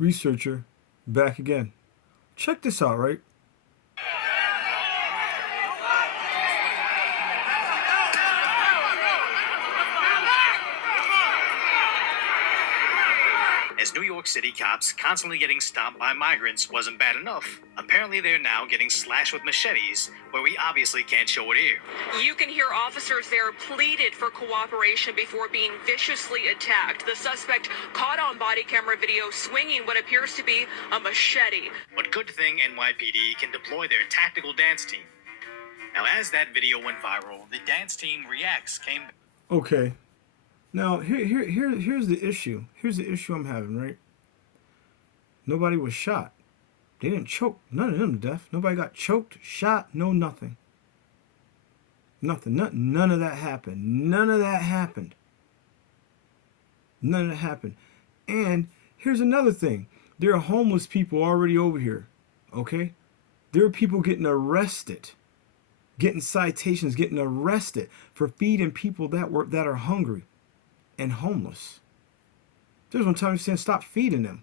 researcher back again. Check this out, right? As New York City cops constantly getting stopped by migrants wasn't bad enough, apparently they're now getting slashed with machetes, where we obviously can't show it here. You can hear officers there pleaded for cooperation before being viciously attacked. The suspect caught on body camera video swinging what appears to be a machete. But good thing NYPD can deploy their tactical dance team. Now, as that video went viral, the dance team reacts came. Okay. Now, here's the issue. Here's the issue I'm having, right? Nobody was shot. They didn't choke. None of them to death. Nobody got choked, shot, no nothing. Nothing. None of that happened. None of that happened. None of that happened. And here's another thing. There are homeless people already over here. Okay? There are people getting arrested. Getting citations, getting arrested for feeding people that are hungry and homeless. There's one time you're saying stop feeding them.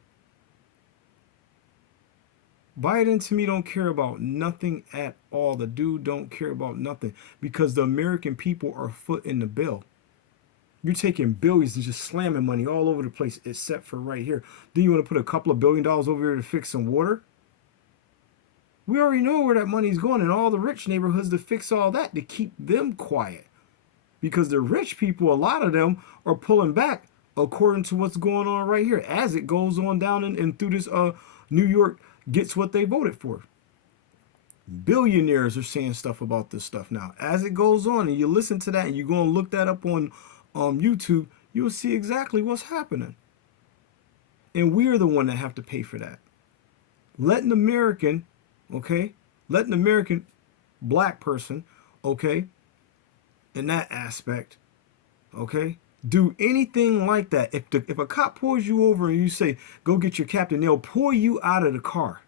Biden to me don't care about nothing at all. The dude don't care about nothing because the American people are footing the bill. You're taking billions and just slamming money all over the place except for right here. Then you want to put a couple of $1 billion over here to fix some water? We already know where that money's going in all the rich neighborhoods to fix all that, to keep them quiet. Because the rich people, a lot of them, are pulling back according to what's going on right here as it goes on down and through this New York gets what they voted for. Billionaires are saying stuff about this stuff now. As it goes on and you listen to that and you go and look that up on YouTube, you'll see exactly what's happening. And we're the one that have to pay for that. Let an American, okay, let an American black person, okay, in that aspect, okay, do anything like that. If a cop pulls you over and you say, go get your captain, they'll pull you out of the car,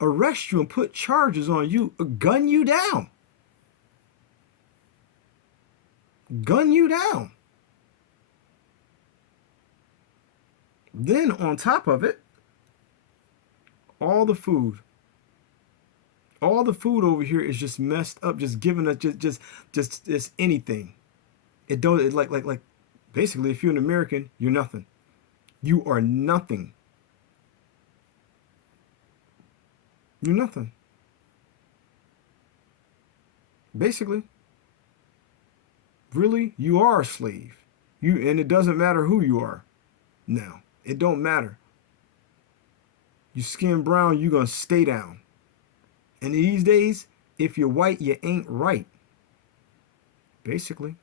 arrest you and put charges on you, gun you down. Gun you down. Then on top of it, all the food over here is just messed up, just giving us just anything. It don't it like basically if you're an American, you're nothing. You are nothing. You're nothing. Basically. Really, you are a slave. And it doesn't matter who you are. Now, it don't matter. You skin brown, you're gonna stay down. And these days, if you're white, you ain't right. Basically.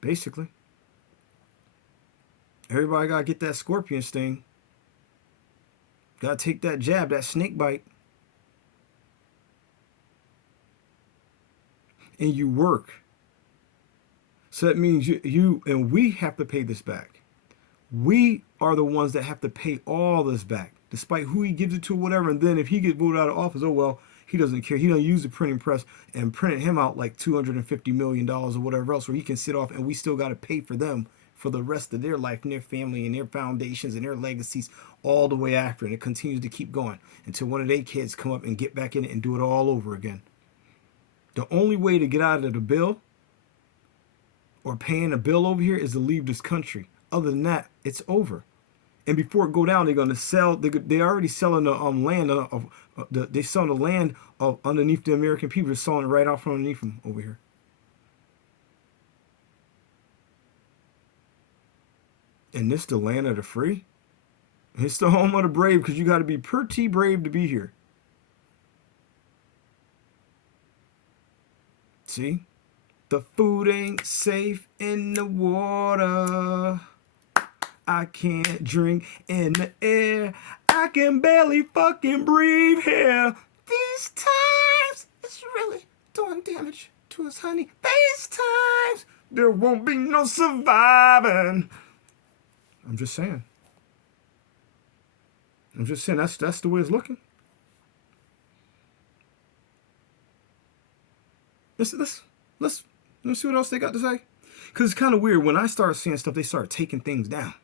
Basically. Everybody gotta get that scorpion sting. Gotta take that jab, that snake bite. And you work. So that means you and we have to pay this back. We are the ones that have to pay all this back, despite who he gives it to, whatever. And then if he gets voted out of office, oh well, he doesn't care. He don't use the printing press and printed him out like $250 million or whatever else, where he can sit off, and we still got to pay for them for the rest of their life and their family and their foundations and their legacies all the way after. And it continues to keep going until one of their kids come up and get back in it and do it all over again. The only way to get out of the bill or paying a bill over here is to leave this country. Other than that, it's over. And before it go down, they're going to sell. They're already selling the land they selling the land of underneath the American people. They're selling it right off from underneath them over here. And this the land of the free. It's the home of the brave, because you got to be pretty brave to be here. See? The food ain't safe in the water. I can't drink in the air. I can barely fucking breathe here. These times, it's really doing damage to us, honey. These times, there won't be no surviving. I'm just saying. That's the way it's looking. Let's see what else they got to say. Because it's kind of weird. When I start seeing stuff, they start taking things down.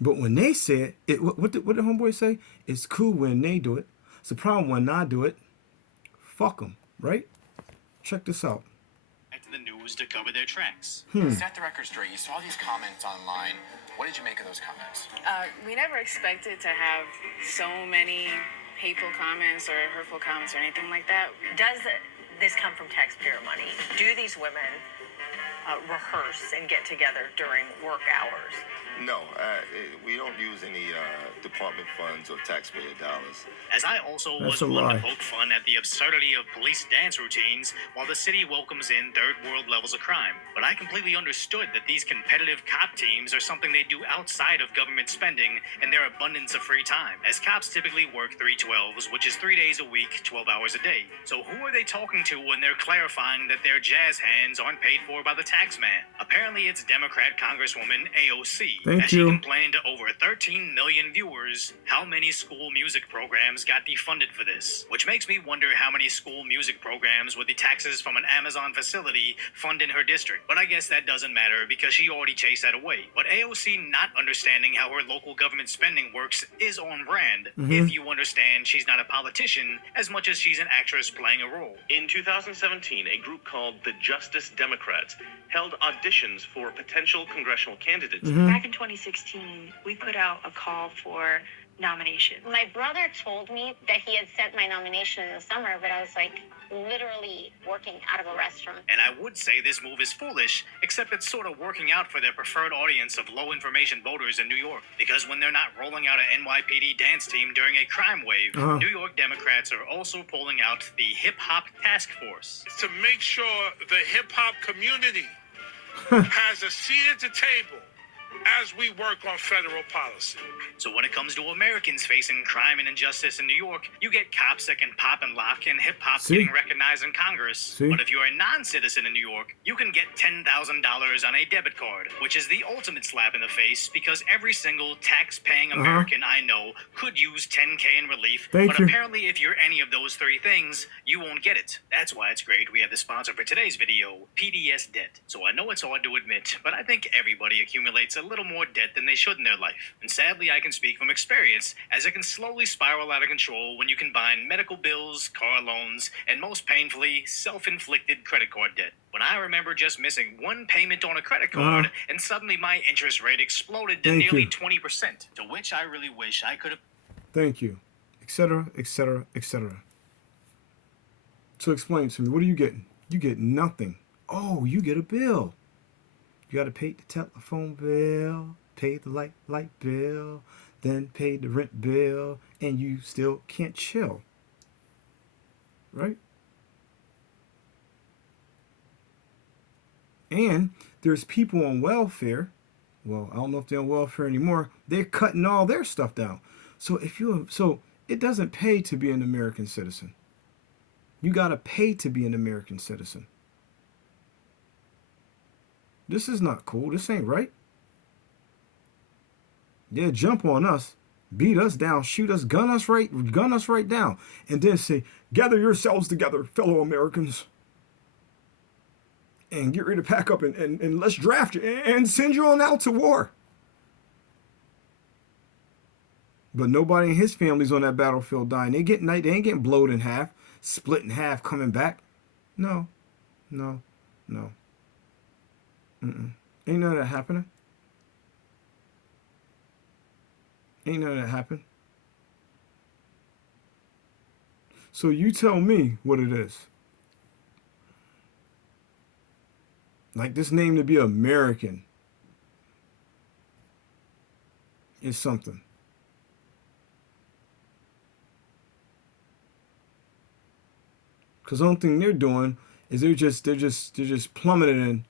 But when they say it, what did homeboy say? It's cool when they do it. It's a problem when I do it. Fuck them, right? Check this out. Back to the news to cover their tracks. Set the record straight. You saw these comments online. What did you make of those comments? We never expected to have so many hateful comments or hurtful comments or anything like that. Does this come from taxpayer money? Do these women rehearse and get together during work hours? No, we don't use any department funds or taxpayer dollars. As I also That's was a one lie. to poke fun at the absurdity of police dance routines while the city welcomes in third world levels of crime. But I completely understood that these competitive cop teams are something they do outside of government spending and their abundance of free time, as cops typically work 312s, which is 3 days a week, 12 hours a day. So who are they talking to when they're clarifying that their jazz hands aren't paid for by the tax man? Apparently it's Democrat Congresswoman AOC. Thank as you. She complained to over 13 million viewers how many school music programs got defunded for this. Which makes me wonder how many school music programs with the taxes from an Amazon facility fund in her district. But I guess that doesn't matter because she already chased that away. But AOC not understanding how her local government spending works is on brand if you understand she's not a politician as much as she's an actress playing a role. In 2017, a group called the Justice Democrats held auditions for potential congressional candidates. Back in 2016, we put out a call for nomination. My brother told me that he had sent my nomination in the summer, but I was like literally working out of a restaurant. And I would say this move is foolish, except it's sort of working out for their preferred audience of low information voters in New York. Because when they're not rolling out an NYPD dance team during a crime wave, New York Democrats are also pulling out the Hip Hop Task Force. To make sure the hip hop community has a seat at the table as we work on federal policy. So when it comes to Americans facing crime and injustice in New York, you get cops that can pop and lock and hip-hop See? getting recognized in Congress. See? But if you're a non-citizen in New York, you can get $10,000 on a debit card, which is the ultimate slap in the face because every single tax-paying American I know could use $10K in relief. Thank but you. apparently if you're any of those three things, you won't get it. That's why it's great we have the sponsor for today's video, PDS Debt. So I know it's hard to admit, but I think everybody accumulates a little more debt than they should in their life. And sadly, I can speak from experience, as it can slowly spiral out of control when you combine medical bills, car loans, and most painfully, self-inflicted credit card debt. When I remember just missing one payment on a credit card, and suddenly my interest rate exploded to Thank nearly you. 20%, to which I really wish I could have... Thank you. Etc., etc., etc. So explain to me, what are you getting? You get nothing. Oh, you get a bill. You got to pay the telephone bill, pay the light bill, then pay the rent bill, and you still can't chill. Right? And there's people on welfare. Well, I don't know if they're on welfare anymore. They're cutting all their stuff down. So it doesn't pay to be an American citizen. You got to pay to be an American citizen. This is not cool. This ain't right. Yeah, jump on us, beat us down, shoot us, gun us right down, and then say, gather yourselves together, fellow Americans, and get ready to pack up and let's draft you and send you on out to war. But nobody in his family's on that battlefield dying. They ain't getting blowed in half, split in half, coming back. No. Ain't none of that happening. Ain't none of that happen. So you tell me what it is. Like this name to be American is something. Because the only thing they're doing is they're just plummeting.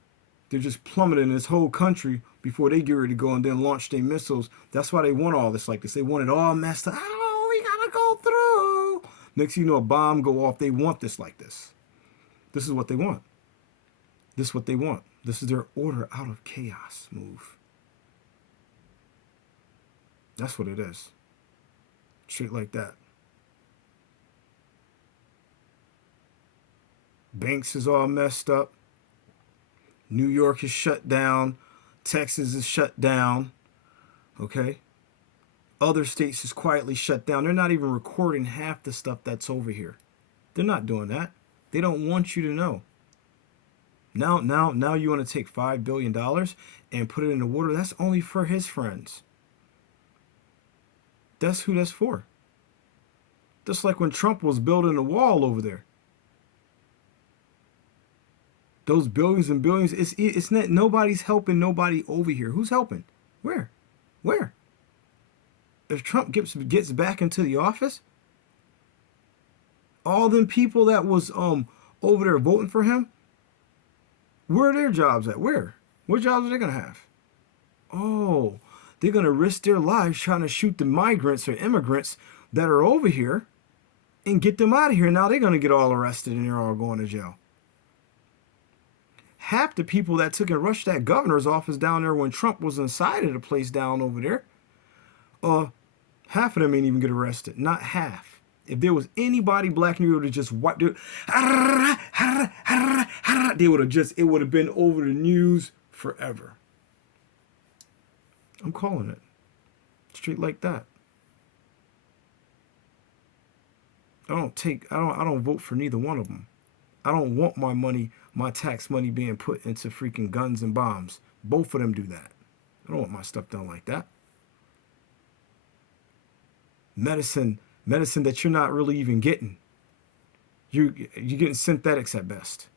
They're just plummeting this whole country before they get ready to go and then launch their missiles. That's why they want all this like this. They want it all messed up. Oh, we gotta go through. Next thing you know, a bomb go off. They want this like this. This is what they want. This is what they want. This is their order out of chaos move. That's what it is. Shit like that. Banks is all messed up. New York is shut down. Texas is shut down. Okay? Other states is quietly shut down. They're not even recording half the stuff that's over here. They're not doing that. They don't want you to know. Now you want to take $5 billion and put it in the water. That's only for his friends. That's who that's for. Just like when Trump was building a wall over there. Those billions and billions, it's not, nobody's helping nobody over here. Who's helping? Where? If Trump gets back into the office, all them people that was over there voting for him, where are their jobs at? Where? What jobs are they gonna have? Oh, they're gonna risk their lives trying to shoot the migrants or immigrants that are over here and get them out of here. Now they're gonna get all arrested and they're all going to jail. Half the people that took and rushed that governor's office down there when Trump was inside of the place down over there, half of them ain't even get arrested. Not half. If there was anybody black and you would have just wiped it, they would have just, it would have been over the news forever. I'm calling it. Straight like that. I don't vote for neither one of them. I don't want my money, my tax money being put into freaking guns and bombs. Both of them do that. I don't want my stuff done like that. Medicine that you're not really even getting. You're getting synthetics at best.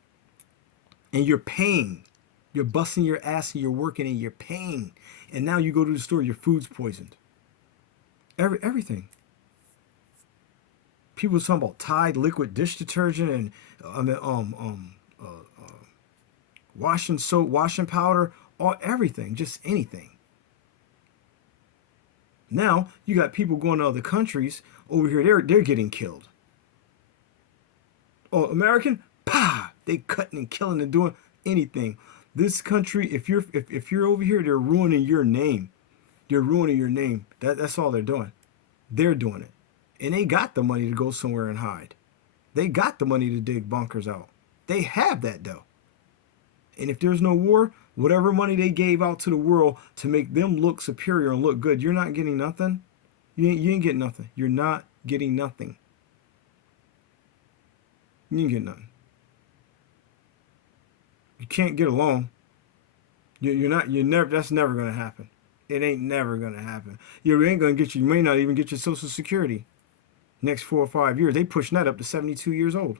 And you're paying. You're busting your ass and you're working and you're paying. And now you go to the store, your food's poisoned. Everything. People talking about Tide liquid dish detergent and washing soap, washing powder, everything, just anything. Now you got people going to other countries over here. They're getting killed. Oh, American, they cutting and killing and doing anything. This country, if you're over here, they're ruining your name. They're ruining your name. That's all they're doing. They're doing it. And they got the money to go somewhere and hide. They got the money to dig bunkers out. They have that though. And if there's no war, whatever money they gave out to the world to make them look superior and look good, you're not getting nothing. You ain't getting nothing. You're not getting nothing. You ain't getting nothing. You can't get along. That's never gonna happen. It ain't never gonna happen. You ain't gonna get you may not even get your Social Security. Next 4 or 5 years, they pushing that up to 72 years old.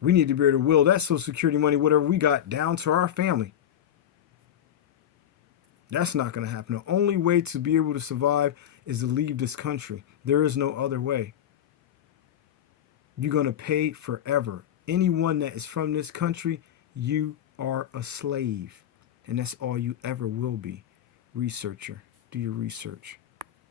We need to be able to will that Social Security money, whatever we got, down to our family. That's not going to happen. The only way to be able to survive is to leave this country. There is no other way. You're going to pay forever. Anyone that is from this country, you are a slave. And that's all you ever will be. Researcher, do your research.